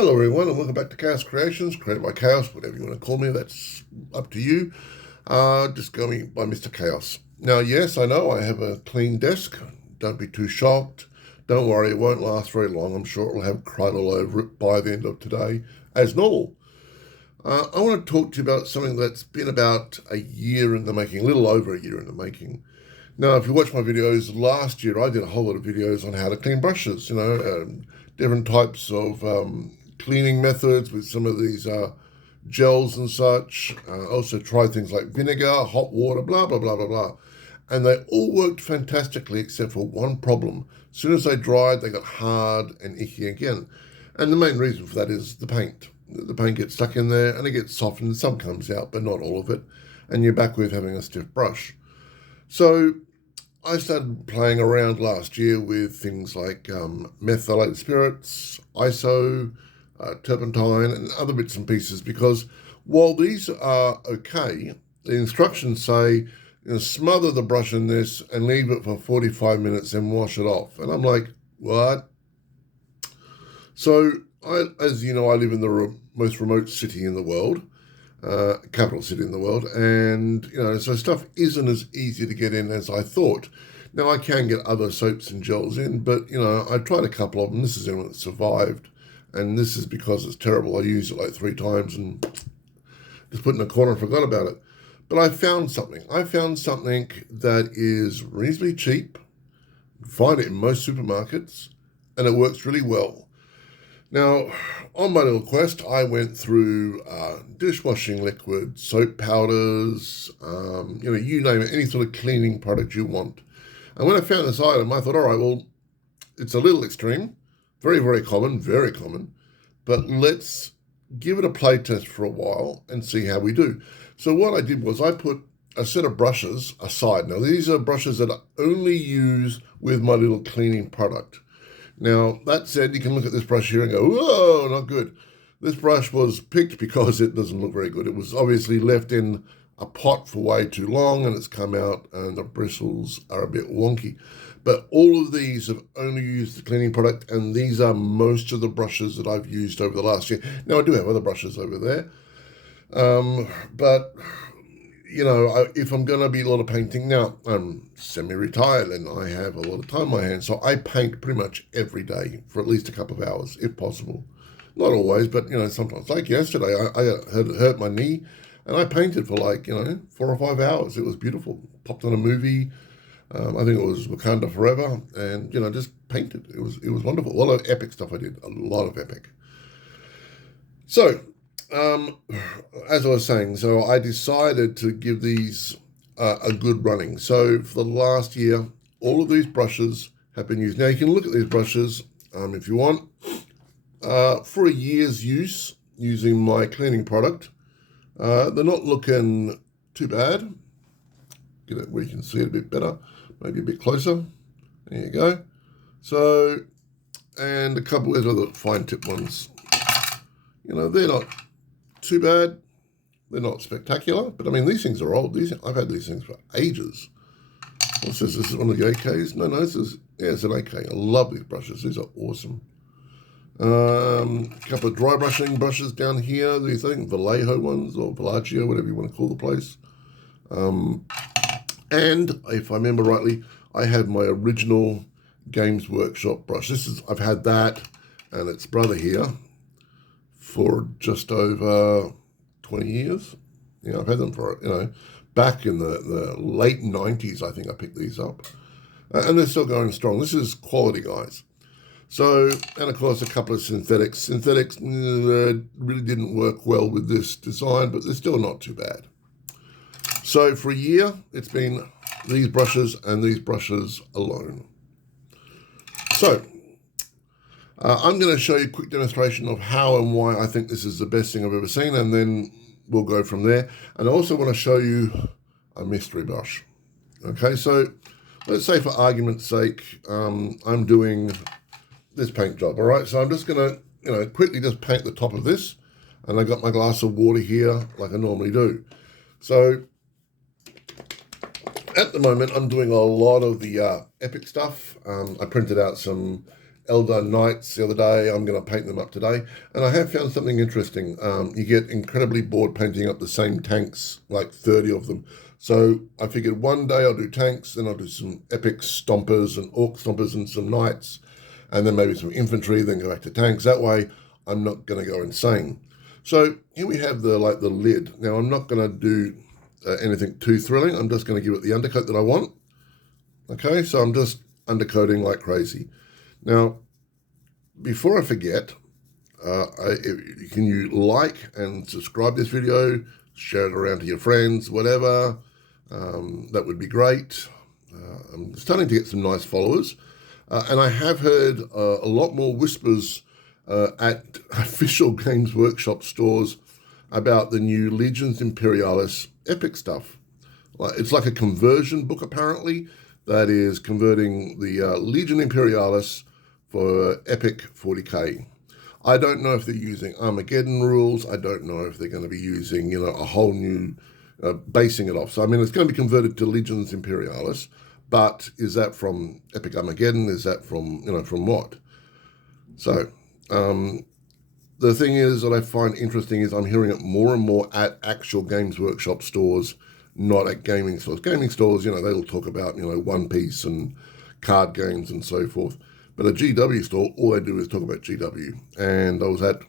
Hello everyone and welcome back to Chaos Creations, created by Chaos, whatever you want to call me, that's up to you. Just going by Mr. Chaos. Now yes, I know I have a clean desk, don't be too shocked, don't worry, it won't last very long, I'm sure it'll have crud all over it by the end of today, as normal. I want to talk to you about something that's been about a year in the making, a little over a year in the making. Now, if you watch my videos last year, I did a whole lot of videos on how to clean brushes, different types of cleaning methods with some of these gels and such. Also tried things like vinegar, hot water, blah, blah, blah, blah, blah. And they all worked fantastically except for one problem. As soon as they dried, they got hard and icky again. And the main reason for that is the paint. The paint gets stuck in there and it gets softened. Some comes out, but not all of it. And you're back with having a stiff brush. So I started playing around last year with things like methylated spirits, ISO, turpentine, and other bits and pieces, because while these are okay, the instructions say, smother the brush in this and leave it for 45 minutes and wash it off. And I'm like, what? So, as you know, I live in the most remote city in the world, capital city in the world, and so stuff isn't as easy to get in as I thought. Now I can get other soaps and gels in, but I tried a couple of them. This is the one that survived, and this is because it's terrible. I used it like 3 times and just put it in a corner and forgot about it. But I found something. I found something that is reasonably cheap. You can find it in most supermarkets, and it works really well. Now, on my little quest, I went through dishwashing liquid, soap powders, you name it, any sort of cleaning product you want. And when I found this item, I thought, all right, well, it's a little extreme, very, very common, but let's give it a play test for a while and see how we do. So what I did was I put a set of brushes aside. Now, these are brushes that I only use with my little cleaning product. Now, that said, you can look at this brush here and go, whoa, not good. This brush was picked because it doesn't look very good. It was obviously left in a pot for way too long and it's come out and the bristles are a bit wonky. But all of these have only used the cleaning product, and these are most of the brushes that I've used over the last year. Now, I do have other brushes over there, but if I'm going to be a lot of painting, now I'm semi-retired and I have a lot of time on my hands, so I paint pretty much every day for at least a couple of hours, if possible. Not always, but sometimes. Like yesterday, I hurt my knee, and I painted for 4 or 5 hours. It was beautiful. Popped on a movie. I think it was Wakanda Forever, and just painted. It was wonderful. A lot of epic stuff I did. A lot of epic. So, as I was saying, so I decided to give these a good running. So for the last year, all of these brushes have been used. Now you can look at these brushes if you want for a year's use using my cleaning product. They're not looking too bad. Get it where you can see it a bit better, maybe a bit closer. There you go. So, and a couple of other fine tip ones. They're not too bad. They're not spectacular, but I mean, these things are old. I've had these things for ages. What's this? This is one of the AKs? No, it's an AK. I love these brushes. These are awesome. A couple of dry brushing brushes down here. These, I think, Vallejo ones, or Villaggio, whatever you want to call the place. And if I remember rightly, I had my original Games Workshop brush. I've had that and its brother here for just over 20 years. I've had them for, back in the late 90s, I think I picked these up. And they're still going strong. This is quality, guys. So, and of course, a couple of synthetics. Synthetics really didn't work well with this design, but they're still not too bad. So for a year, it's been these brushes and these brushes alone. So, I'm going to show you a quick demonstration of how and why I think this is the best thing I've ever seen, and then we'll go from there. And I also want to show you a mystery brush. Okay, so let's say for argument's sake, I'm doing this paint job, all right? So I'm just going to, quickly just paint the top of this, and I got my glass of water here like I normally do. So at the moment, I'm doing a lot of the epic stuff. I printed out some Elder Knights the other day. I'm going to paint them up today. And I have found something interesting. You get incredibly bored painting up the same tanks, like 30 of them. So I figured one day I'll do tanks, then I'll do some epic stompers and orc stompers and some knights, and then maybe some infantry, then go back to tanks. That way I'm not going to go insane. So here we have the lid. Now I'm not going to do anything too thrilling. I'm just going to give it the undercoat that I want. Okay, so I'm just undercoating like crazy. Now, before I forget, can you like and subscribe this video, share it around to your friends, whatever. That would be great. I'm starting to get some nice followers. And I have heard a lot more whispers at official Games Workshop stores about the new Legions Imperialis epic stuff. It's like a conversion book, apparently, that is converting the Legion Imperialis for epic 40k. I don't know if they're using Armageddon rules. I don't know if they're going to be using, a whole new, basing it off. So, I mean, it's going to be converted to Legions Imperialis, but is that from Epic Armageddon? Is that from, from what? So, the thing is that I find interesting is I'm hearing it more and more at actual Games Workshop stores, not at gaming stores. Gaming stores, they'll talk about, One Piece and card games and so forth. But a GW store, all they do is talk about GW. And I was at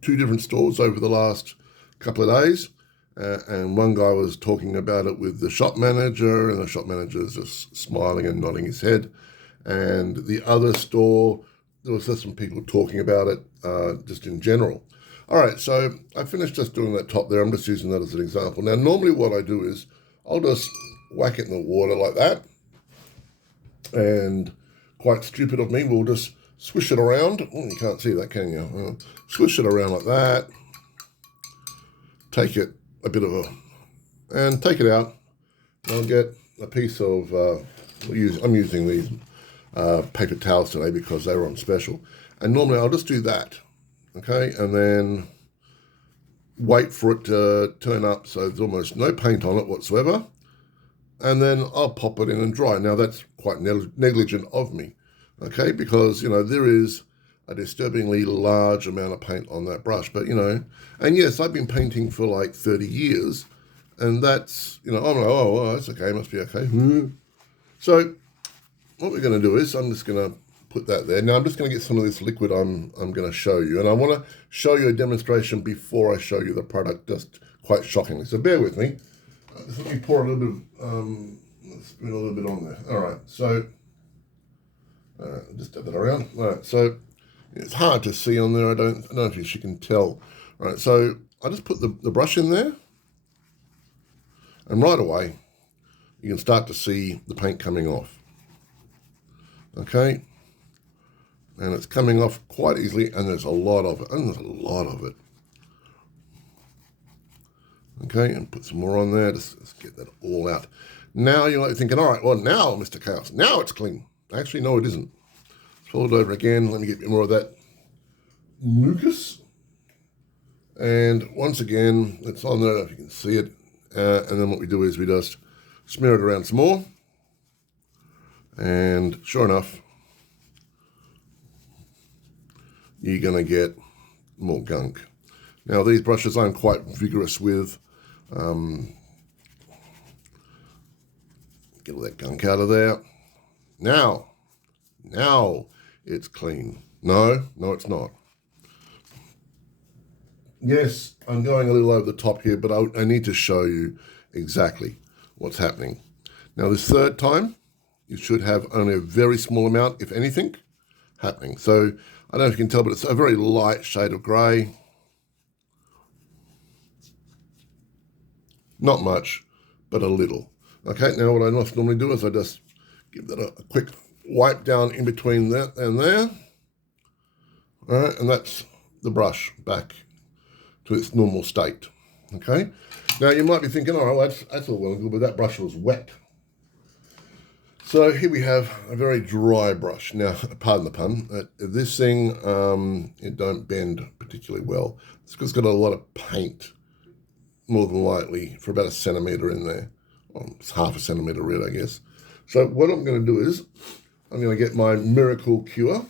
2 different stores over the last couple of days, and one guy was talking about it with the shop manager, and the shop manager is just smiling and nodding his head. And the other store, there was just some people talking about it, just in general. All right, so I finished just doing that top there. I'm just using that as an example. Now, normally what I do is I'll just whack it in the water like that. And quite stupid of me, we'll just swish it around. Oh, you can't see that, can you? Swish it around like that. Take it a bit of and take it out. I'll get a piece of, I'm using these paper towels today because they were on special. And normally I'll just do that, okay? And then wait for it to turn up so there's almost no paint on it whatsoever. And then I'll pop it in and dry. Now that's quite negligent of me, okay? Because, there is a disturbingly large amount of paint on that brush. But, and yes, I've been painting for like 30 years. And that's, I'm like, oh, that's okay, must be okay. So what we're going to do is I'm just going to put that there. Now I'm just going to get some of this liquid I'm going to show you. And I want to show you a demonstration before I show you the product, just quite shockingly. So bear with me. Just let me pour a little bit of, let's put a little bit on there. All right, so just dab that around. All right, so it's hard to see on there. I don't know if you can tell. All right, so I just put the brush in there, and right away you can start to see the paint coming off. Okay, and it's coming off quite easily, and there's a lot of it. Okay, and put some more on there. Let's get that all out. Now you're thinking, all right, well, now, Mr. Chaos, now it's clean. Actually, no, it isn't. Fold it over again. Let me get more of that mucus. And once again, it's on there, if you can see it. And then what we do is we just smear it around some more. And sure enough, you're going to get more gunk. Now, these brushes I'm quite vigorous with. Get all that gunk out of there. Now it's clean. No, it's not. Yes, I'm going a little over the top here, but I need to show you exactly what's happening. Now, this third time, you should have only a very small amount, if anything, happening. So, I don't know if you can tell, but it's a very light shade of grey. Not much, but a little. Okay, now what I normally do is I just give that a quick wipe down in between that and there. All right, and that's the brush back to its normal state. Okay, now you might be thinking, all right, well, that's all well and good, but that brush was wet. So here we have a very dry brush. Now, pardon the pun, this thing, it don't bend particularly well. It's got a lot of paint, more than likely, for about 1 centimetre in there. Well, it's 1/2 centimetre red, I guess. So what I'm going to do is, I'm going to get my Miracle Cure,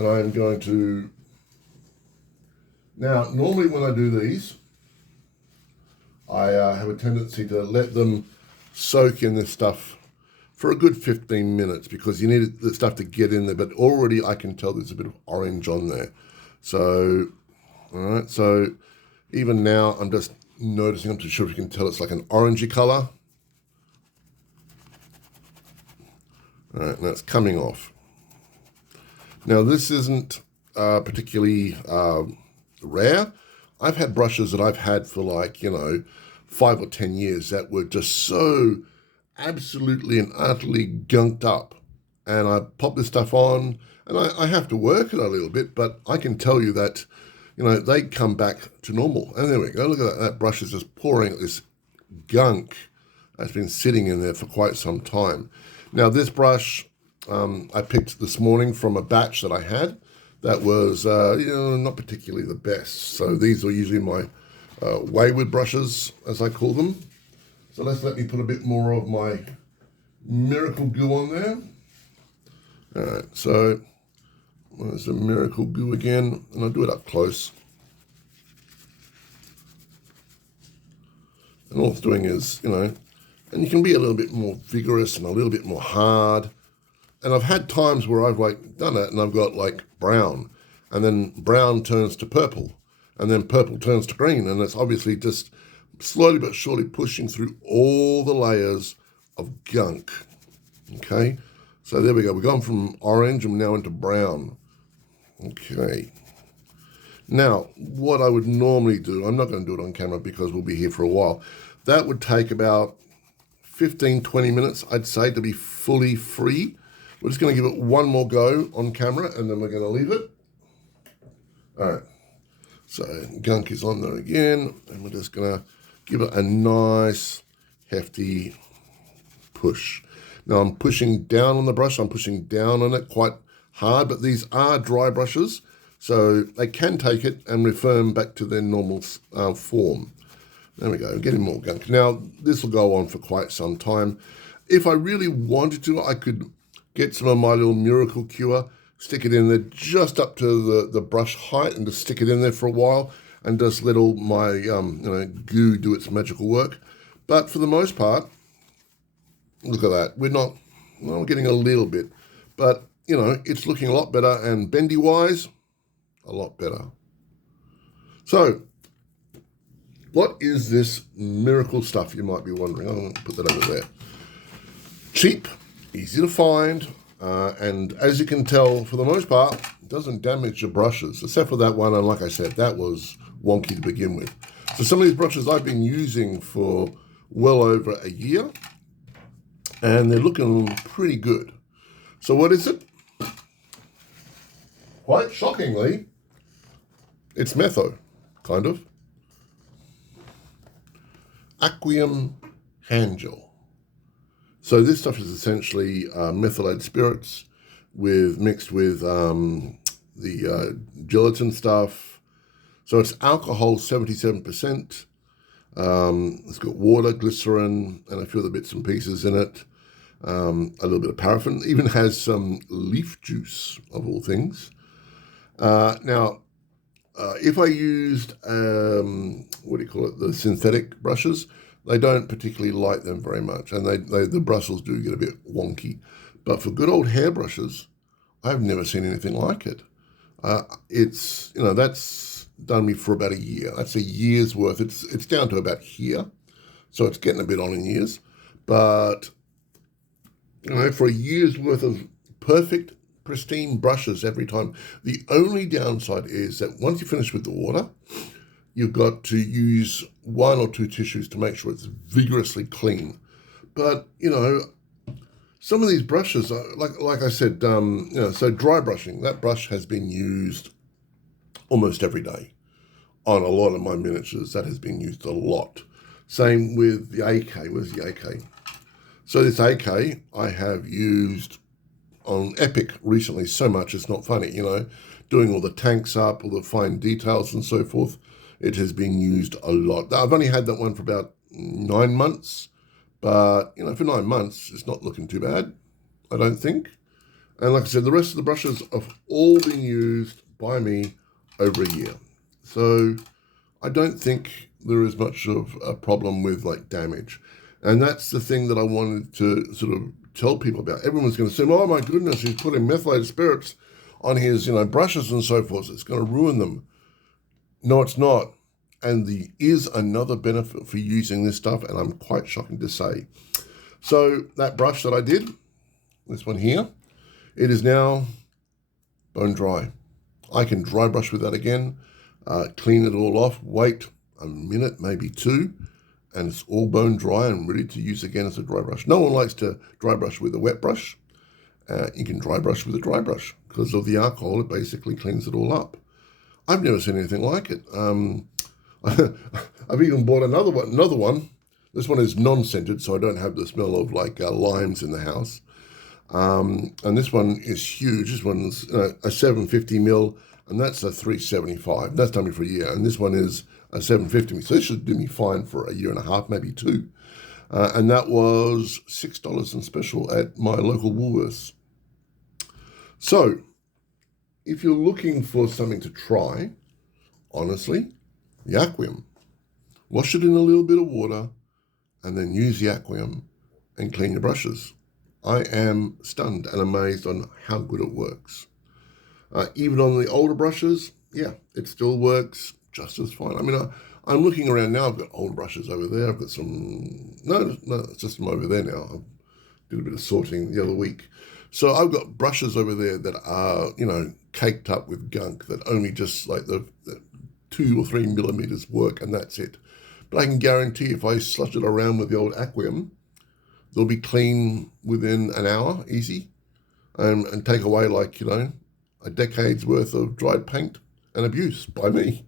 And I'm going to, now normally when I do these, I have a tendency to let them soak in this stuff for a good 15 minutes because you need the stuff to get in there, but already I can tell there's a bit of orange on there. So, all right, so even now I'm just noticing, I'm not sure if you can tell, it's like an orangey color. All right, now it's coming off. Now this isn't particularly rare. I've had brushes that I've had for like, 5 or 10 years that were just so absolutely and utterly gunked up. And I pop this stuff on and I have to work it a little bit, but I can tell you that, they come back to normal. And there we go. Look at that. That brush is just pouring this gunk that's been sitting in there for quite some time. Now this brush I picked this morning from a batch that I had that was, not particularly the best. So these are usually my wayward brushes, as I call them. So let me put a bit more of my Miracle Goo on there. All right, so there's the Miracle Goo again, and I'll do it up close. And all it's doing is, and you can be a little bit more vigorous and a little bit more hard. And I've had times where I've done it and I've got brown, and then brown turns to purple, and then purple turns to green, and it's obviously just slowly but surely pushing through all the layers of gunk. Okay, so there we go. We've gone from orange and now into brown. Okay. Now, what I would normally do, I'm not going to do it on camera because we'll be here for a while. That would take about 15, 20 minutes, I'd say, to be fully free. We're just going to give it one more go on camera, and then we're going to leave it. All right. So gunk is on there again, and we're just going to give it a nice, hefty push. Now I'm pushing down on the brush. I'm pushing down on it quite hard, but these are dry brushes, so they can take it and return back to their normal form. There we go, getting more gunk. Now, this will go on for quite some time. If I really wanted to, I could get some of my little Miracle Cure, stick it in there just up to the brush height and just stick it in there for a while and just let all my goo do its magical work. But for the most part, look at that. We're getting a little bit, but it's looking a lot better, and bendy wise, a lot better. So, what is this miracle stuff, you might be wondering? I'm going to put that over there. Cheap, easy to find, and as you can tell, for the most part, it doesn't damage your brushes, except for that one, and like I said, that was wonky to begin with. So some of these brushes I've been using for well over a year, and they're looking pretty good. So what is it? Quite shockingly, it's metho, kind of. Aqueum hand gel. So this stuff is essentially methylated spirits mixed with the gelatin stuff. So it's alcohol 77%. It's got water, glycerin, and a few other bits and pieces in it. A little bit of paraffin. It even has some leaf juice, of all things. Now, if I used, the synthetic brushes, they don't particularly like them very much, and the bristles do get a bit wonky. But for good old hair brushes, I've never seen anything like it. That's done me for about a year. That's a year's worth. It's down to about here, so it's getting a bit on in years. But for a year's worth of perfect, pristine brushes every time. The only downside is that once you finish with the water, you've got to use 1 or 2 tissues to make sure it's vigorously clean. But, some of these brushes, are, like I said, so dry brushing, that brush has been used almost every day. On a lot of my miniatures, that has been used a lot. Same with the AK. Where's the AK? So this AK I have used on Epic recently so much it's not funny, doing all the tanks up, all the fine details and so forth. It has been used a lot. I've only had that one for about 9 months, but for 9 months, it's not looking too bad, I don't think. And like I said, the rest of the brushes have all been used by me over a year. So I don't think there is much of a problem with like damage. And that's the thing that I wanted to sort of tell people about. Everyone's going to say, oh my goodness, he's putting methylated spirits on his, brushes and so forth. It's going to ruin them. No, it's not. And there is another benefit for using this stuff, and I'm quite shocking to say. So that brush that I did, this one here, it is now bone dry. I can dry brush with that again, clean it all off, wait a minute, maybe two, and it's all bone dry and ready to use again as a dry brush. No one likes to dry brush with a wet brush. You can dry brush with a dry brush. Because of the alcohol, it basically cleans it all up. I've never seen anything like it. I've even bought another one. This one is non-scented, so I don't have the smell of like limes in the house. And this one is huge. This one's a 750ml, and that's a 375. That's done me for a year. And this one is a 750ml, so this should do me fine for a year and a half, maybe two. And that was $6 on special at my local Woolworths. So, if you're looking for something to try, honestly, the Aqueum. Wash it in a little bit of water and then use the Aqueum and clean your brushes. I am stunned and amazed on how good it works. Even on the older brushes, yeah, it still works just as fine. I mean, I'm looking around now. I've got old brushes over there. I've got some, no, it's just them over there now. I did a bit of sorting the other week. So I've got brushes over there that are, caked up with gunk that only just like the 2 or 3 millimeters work, and that's it. But I can guarantee if I slush it around with the old Aqueum, they'll be clean within an hour, easy, and take away like, a decade's worth of dried paint and abuse by me.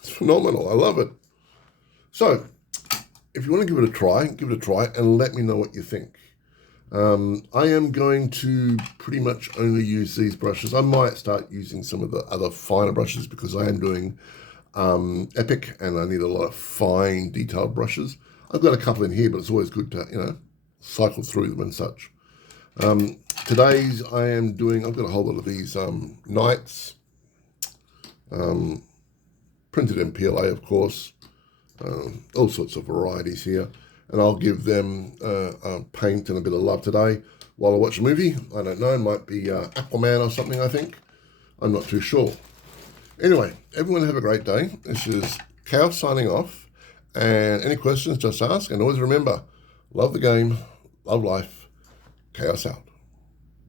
It's phenomenal. I love it. So if you want to give it a try and let me know what you think. I am going to pretty much only use these brushes. I might start using some of the other finer brushes because I am doing Epic and I need a lot of fine detailed brushes. I've got a couple in here, but it's always good to, cycle through them and such. Today's I've got a whole lot of these Knights, printed in PLA, of course, all sorts of varieties here. And I'll give them paint and a bit of love today while I watch a movie. I don't know, it might be Aquaman or something, I think. I'm not too sure. Anyway, everyone have a great day. This is Chaos signing off. And any questions, just ask. And always remember, love the game, love life, Chaos out.